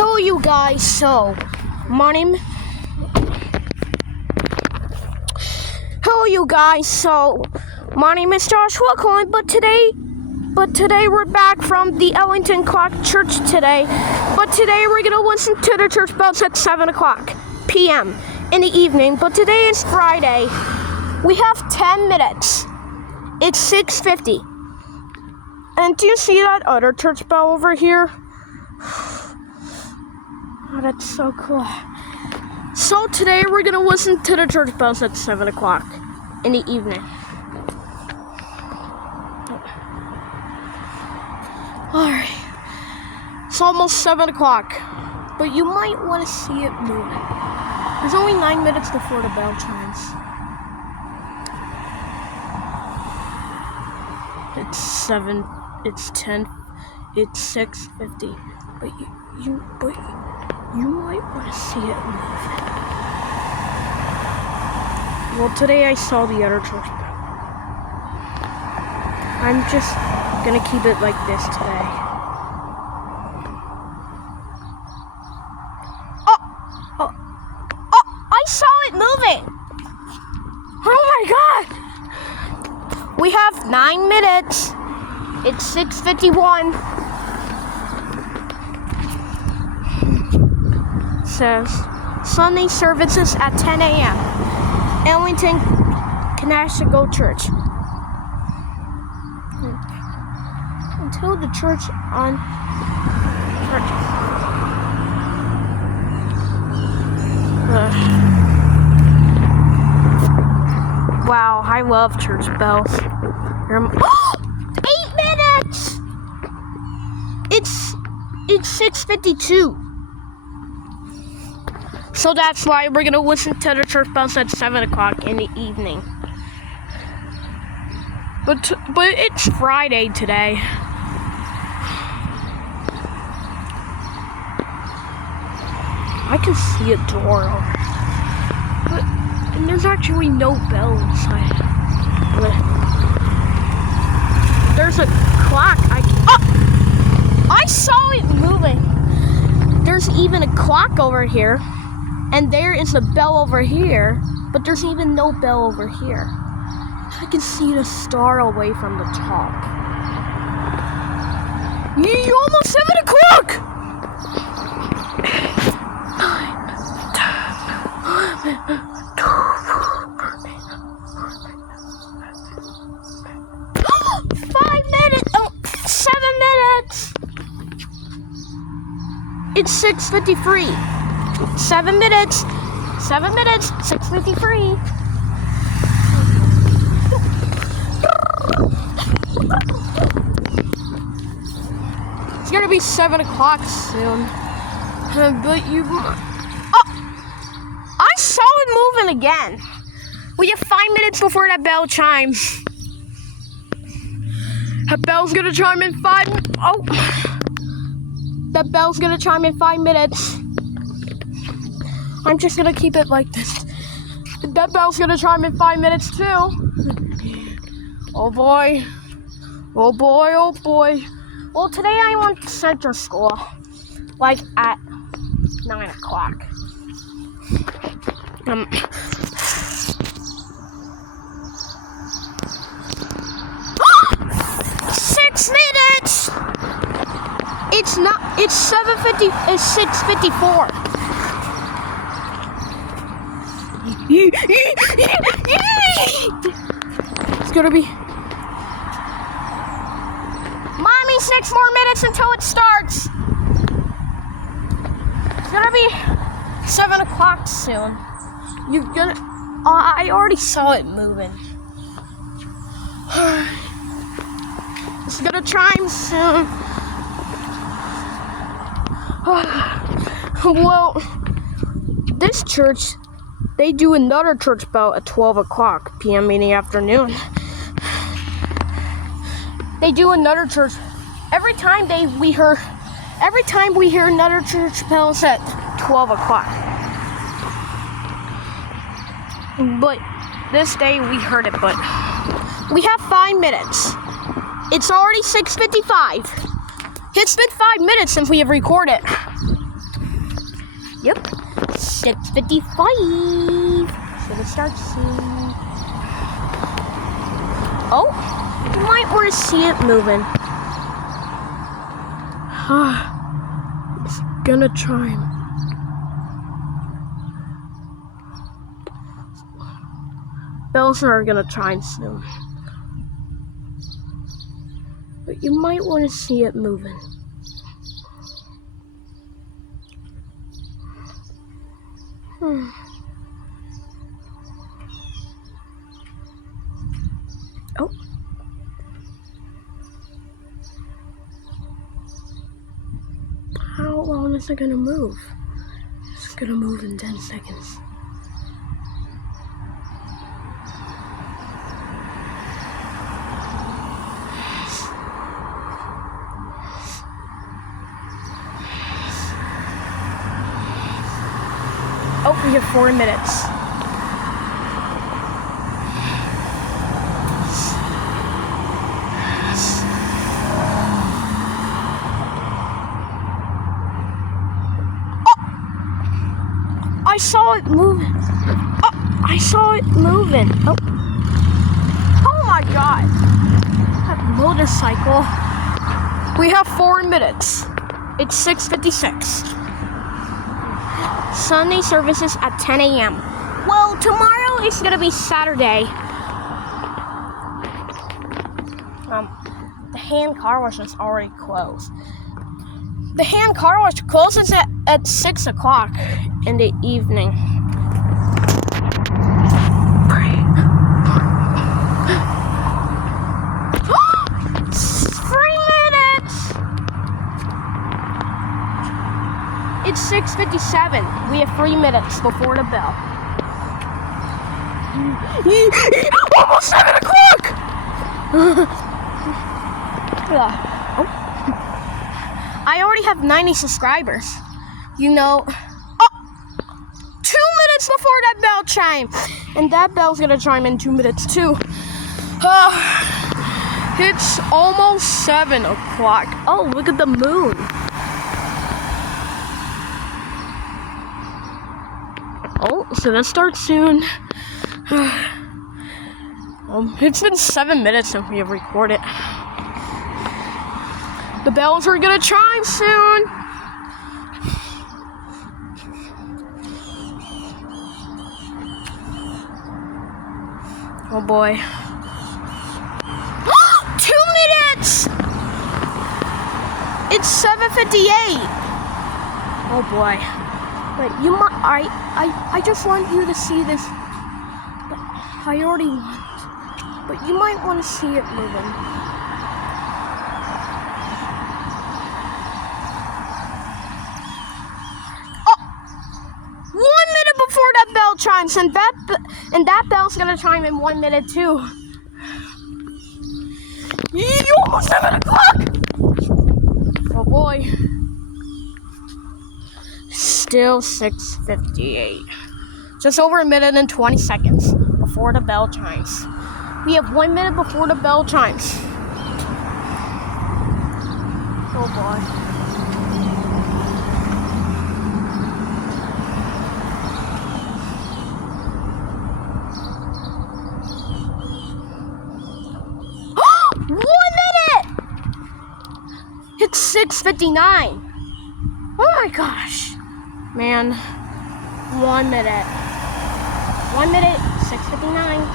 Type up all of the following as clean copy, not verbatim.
Hello, you guys. So, my name. Hello, you guys. So, my name is Joshua Cohen. But today we're back from the Ellington Clock Church today. But today we're gonna listen to the church bells at 7:00 p.m. in the evening. But today is Friday. We have 10 minutes. It's 6:50. And do you see that other church bell over here? Oh, that's so cool. So today we're gonna listen to the church bells at 7:00 in the evening. Alright. It's almost 7:00, but you might want to see it moving. There's only 9 minutes before the bell chimes. It's 7, it's 10, it's 6:50, but you might want to see it moving. Well, today I saw the other church bell. I'm just gonna keep it like this today. Oh, I saw it moving! Oh my god! We have 9 minutes. It's 6:51. Says Sunday services at 10 a.m. Ellington Canashago Church. Until the church on church. Wow, I love church bells. 8 minutes! It's 6:52. So that's why we're gonna listen to the church bells at 7:00 in the evening. But it's Friday today. I can see a door over there. And there's actually no bell inside. There's a clock. I saw it moving. There's even a clock over here. And there is a bell over here. But there's even no bell over here. I can see the star away from the top. You're almost 7:00! 5 minutes! Oh, 7 minutes! It's 6:53. 7 minutes! 7 minutes! 6:53. It's gonna be 7:00 soon. But I saw it moving again. We have 5 minutes before that bell chimes. That bell's gonna chime in 5. Oh, that bell's gonna chime in 5 minutes. I'm just gonna keep it like this. That bell's gonna chime in 5 minutes too. Oh boy. Oh boy, oh boy. Well, today I went to Central School. Like at 9:00. 6 minutes! It's 7:50, it's 6:54. It's gonna be... Mommy, 6 more minutes until it starts. It's gonna be 7:00 soon. You're gonna... I already saw it moving. It's gonna chime soon. Well, this church, they do another church bell at 12:00 p.m. in the afternoon. They do another church every time we hear another church bells at 12:00. But this day we heard it, but we have 5 minutes. It's already 6:55. It's been 5 minutes since we have recorded. Yep. 6:55. Should it start soon? Oh, you might want to see it moving. It's gonna chime. Bells are gonna chime soon. But you might want to see it moving. Oh. How long is it gonna move? It's gonna move in 10 seconds. Oh, we have 4 minutes. I saw it moving. Oh, I saw it moving. Oh, oh my God. That motorcycle. We have 4 minutes. It's 6:56. Sunday services at 10 a.m. Well, tomorrow is gonna be Saturday. The hand car wash is already closed. The hand car wash closes at 6 o'clock in the evening. 3 minutes! It's 6:57. We have 3 minutes before the bell. Almost 7 o'clock! I already have 90 subscribers. You know, 2 minutes before that bell chime. And that bell's gonna chime in 2 minutes too. It's almost 7 o'clock. Oh, look at the moon. Oh, so that starts soon. It's been 7 minutes since we have recorded. The bells are gonna chime soon. Oh boy. 2 minutes! It's 7:58. Oh boy. Wait, you might I just want you to see this. But I already want. But you might want to see it moving. Oh! 1 minute before that bell chimes, and that bell's gonna chime in 1 minute too. You almost 7 o'clock! Oh boy. Still 6:58. Just over a minute and 20 seconds before the bell chimes. We have 1 minute before the bell chimes. Oh boy. It's 6:59. Oh my gosh. Man. 1 minute. 1 minute, 6:59.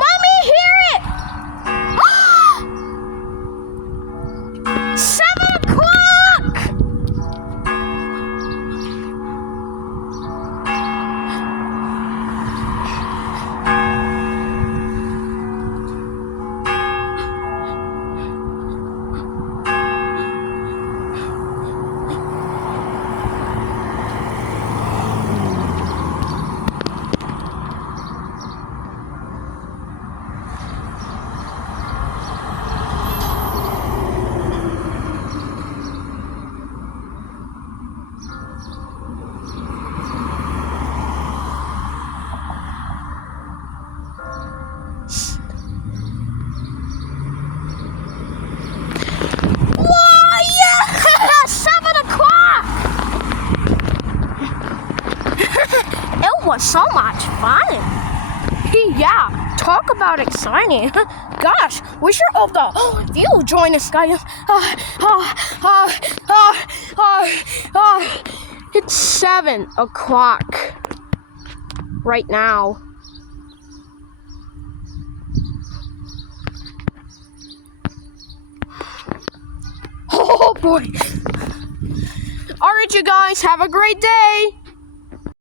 Mommy, hear it! 7 o'clock! was so much fun. Yeah, talk about exciting. Gosh, we sure hope that you'll join us, guys. It's 7 o'clock right now. Oh boy. All right, you guys, have a great day.